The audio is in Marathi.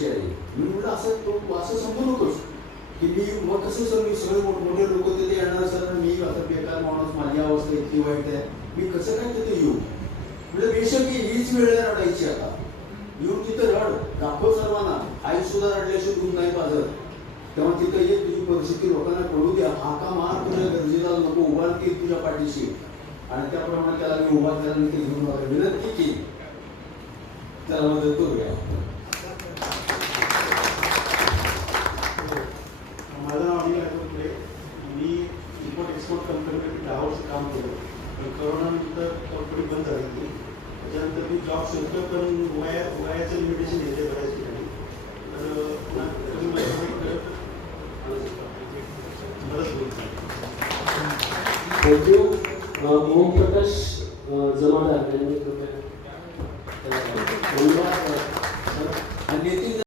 मी म्हटलं असं समजू नकोस की मी मग कसं सर मी सगळे मोठमोठे लोक तिथे येणार सर मी आता बेकार माणूस माझी अवस्था इतकी वाईट आहे मी कसं काय तिथे येऊ म्हणजे बेशक हीच वेळ रडायची आता येऊन तिथे रड दाखव सर्वांना आई सुद्धा रडल्याशिवाय दूध नाही पाजत तेव्हा तिथे ये तुझी परिस्थिती लोकांना कळू द्या हाका मार तुझ्या गरजेला नको उभा केली तुझ्या पाठीशी आणि त्याप्रमाणे त्याला मी उभा केला मी ते घेऊन विनंती केली त्याला मदत करूया. माझं नाव अनिल आठवले मी इम्पोर्ट एक्सपोर्ट कंपनीमध्ये 10 वर्ष काम केलं पण कोरोनानंतर कंपनी बंद झाली होती त्याच्यानंतर मी जॉब शोधतो पण वयाचं लिमिटेशन येते बऱ्याच ठिकाणी तर तुम्ही मदत होईल. थँक्यू. ओम प्रकाश जमादार यांनी कृपया